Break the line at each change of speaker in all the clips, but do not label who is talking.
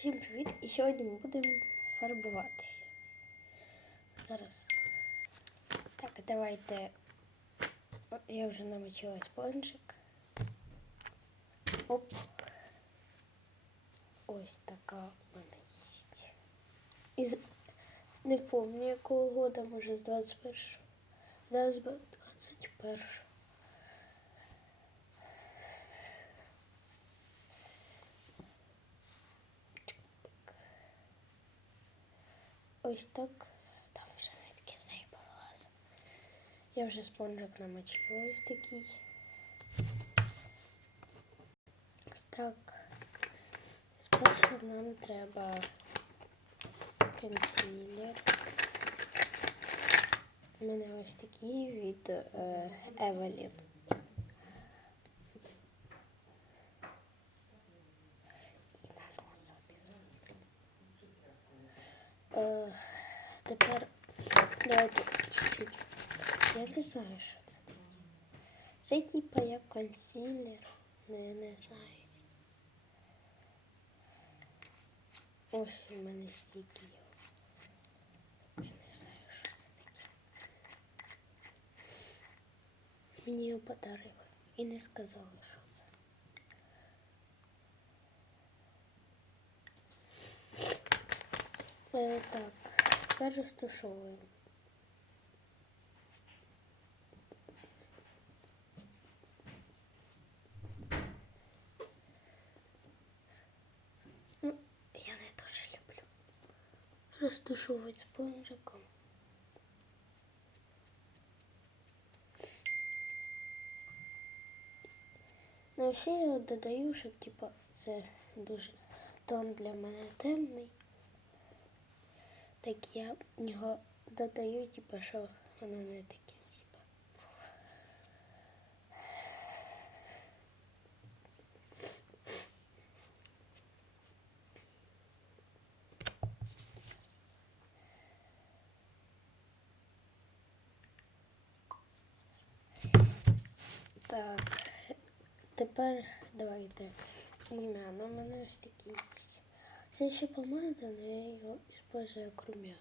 Всім привіт! І сьогодні ми будемо фарбуватися. Зараз. Так, давайте. Я вже намочила спонжик. Оп. Ось така в мене є. Із... Не пам'ятаю якого года, може з 21-го. Да, з 21-го. Ось так. Там вже нитки з неї повилазили. Я вже спонжик намочила ось такий. Так. Спершу нам треба консилер. У мене ось такий від е, Це типа як консилер, але я не знаю. Ось у мене стільки. Я не знаю, що це таке. Мені його подарили і не сказали, що це. Е, так, тепер розташовуємо. Розташовувати спонжиком. Ну, ще я додаю, щоб типа, це дуже тон для мене темний. Так я його додаю, типа, що воно не таке, Так, тепер давайте румяна. У мене ось такі є. Це ще помада, але я його використовую як румяна.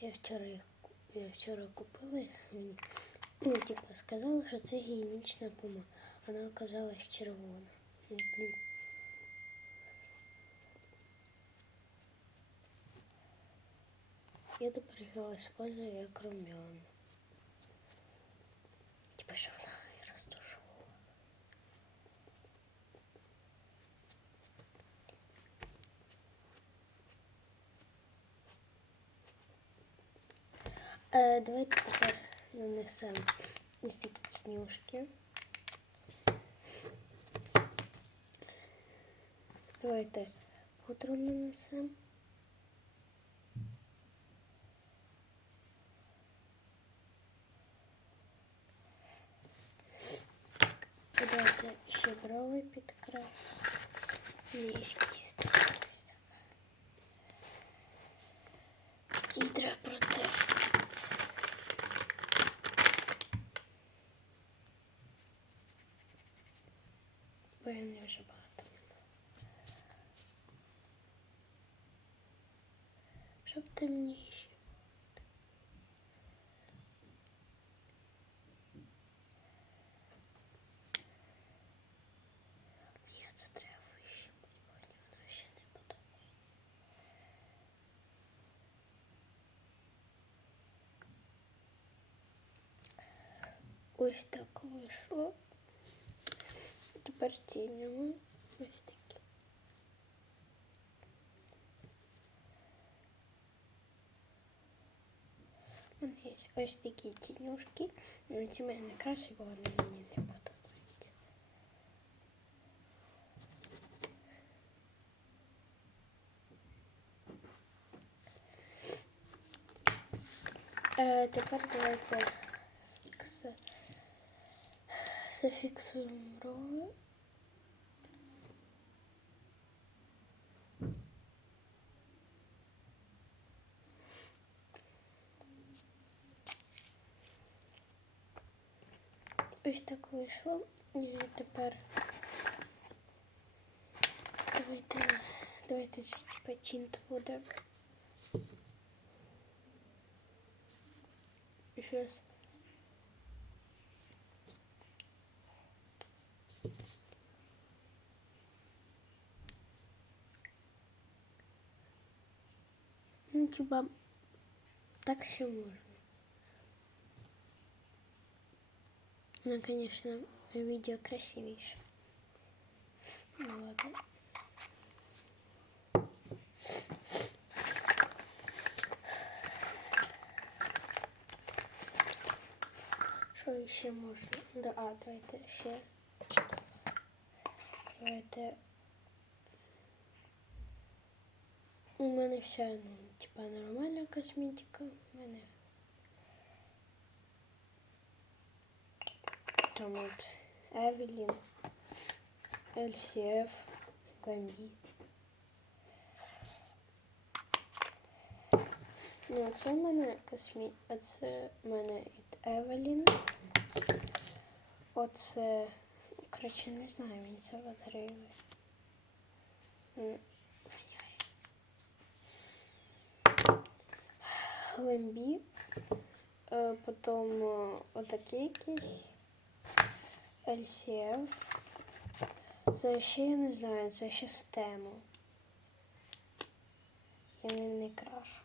Я вчора їх ку- я вчора купила їх. Мені, ну, типу, сказали, що це гігієнічна помада. Вона оказалась червона. Ну, блін. Я тепер його використовую як румяна. давайте тепер нанесемо ось такі тінюшки. Давайте пудру нанесемо. Давайте ще брови підкрас. Є кістка. Щоб темніше. Мені це треба вище, бо мені воно ще не подобається. Ось так вийшло. Тепер тінями ось такі. У мене є ось такі тінюшки. Ну, ці мене не краще, бо вони мені не подобаються. Е, тепер давайте фікс... зафіксуємо брови. Ось так вийшло. І тепер давайте Давайте патінт буде. Щас. Ну, типа, так ще можна. Ну, конечно, видео красивейшее. Ну ладно. Що ще можна? Да, а, давайте ще. Давайте. У мене вся, ну, типа, нормальна косметика. У мене. Там от Евелін, LCF, Гламбі. Ну, це в мене космі... А це в мене від Евелін. Оце, коротше, не знаю, мені це подарили. М. Глембі. Е, Потім е, отакий якийсь. LCF. Це ще я не знаю, це ще з тему. Я не, не крашу.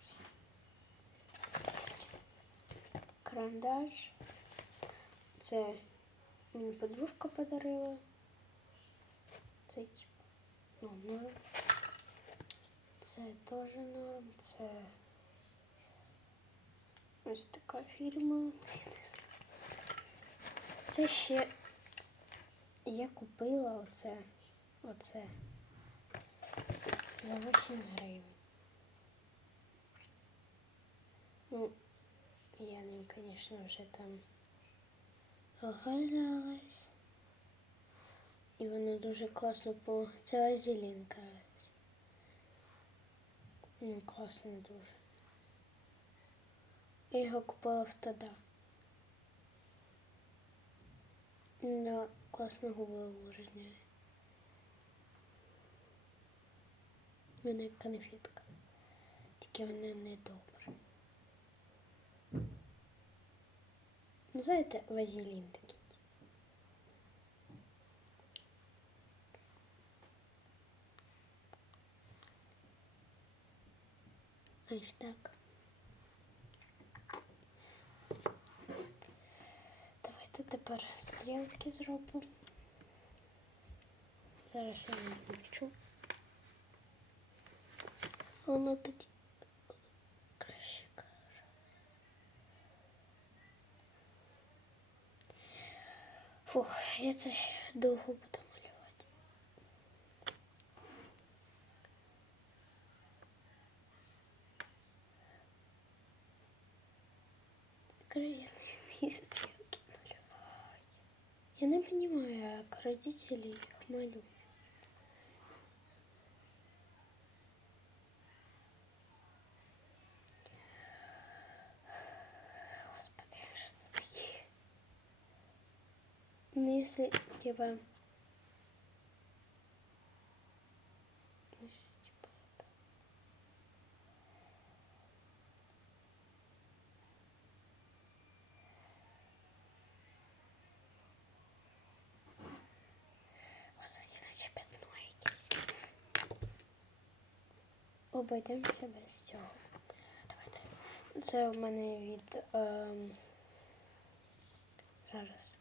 Карандаш. Це мені подружка подарила. Це ну, норм. Це теж норм. Це ось така фірма. Це ще я купила оце, оце за 8 гривень. Ну, я ним, конечно, вже там оглядалась. І воно дуже класно по... Це вазелін, коротше. Ну, класний дуже. Я його купила в Тада. Да, класно увлажняє. У мене конфетка. Тільки вона не добра. Ну, знаєте, вазелін такий. Ось так. тепер стрілки зробимо. Зараз я не включу. Воно тоді краще каже. Фух, я це ще довго буду малювати. Країни місяць. Я не понимаю, как родители их малюют. Господи, что это такие? Ну, если, типа... Обійдемося без цього. Давайте. Це у мене від ем, зараз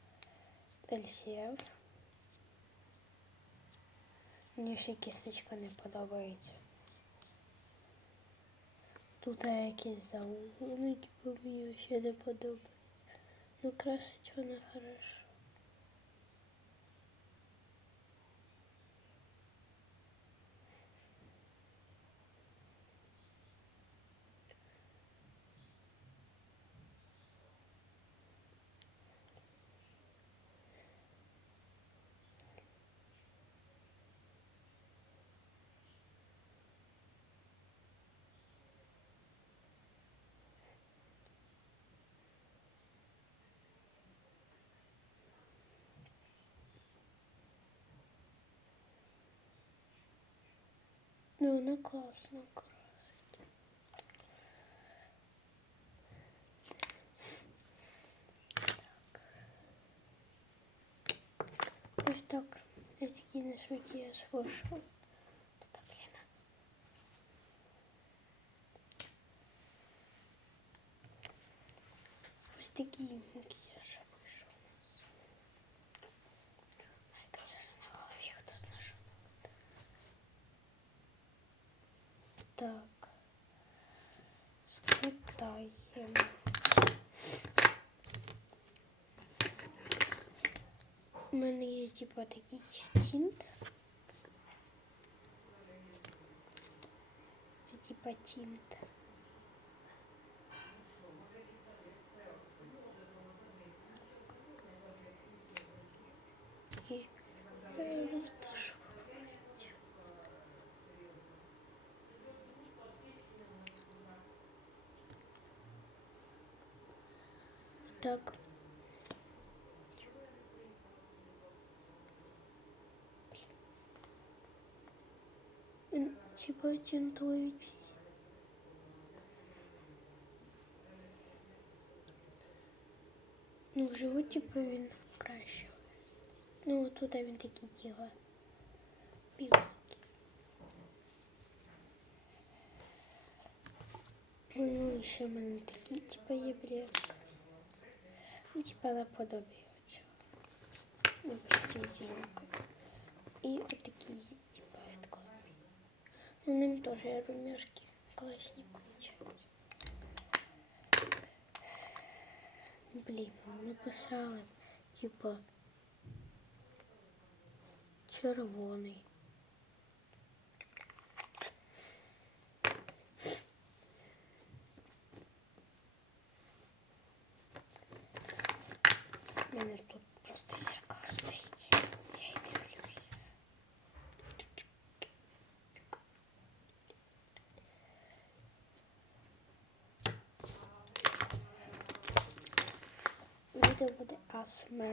LCF. Мені ще кісточка не подобається. Тут якісь заулини, типу, мені ще не подобається. Ну, красить вона хорошо. Ну, вона класно красить. Так. Ось так. Ось такий наш макіяж вийшов. Так. Сплетаємо. У мене є типа такий тінт. Це типа тінт. І я його розташу. Так. Він Типа тінтують. Ну, вживу, типу, він краще. Ну, тут він такий тіло. Біленький. Ну, і ще в мене такий, типа, є блеск. Ну, типа, наподобие цього. Ну, почти відтінок. І отакий, типа, відкладний. Ну, ним теж румяшки класні включають. Блін, написали, типа, червоний. deal with the asthma.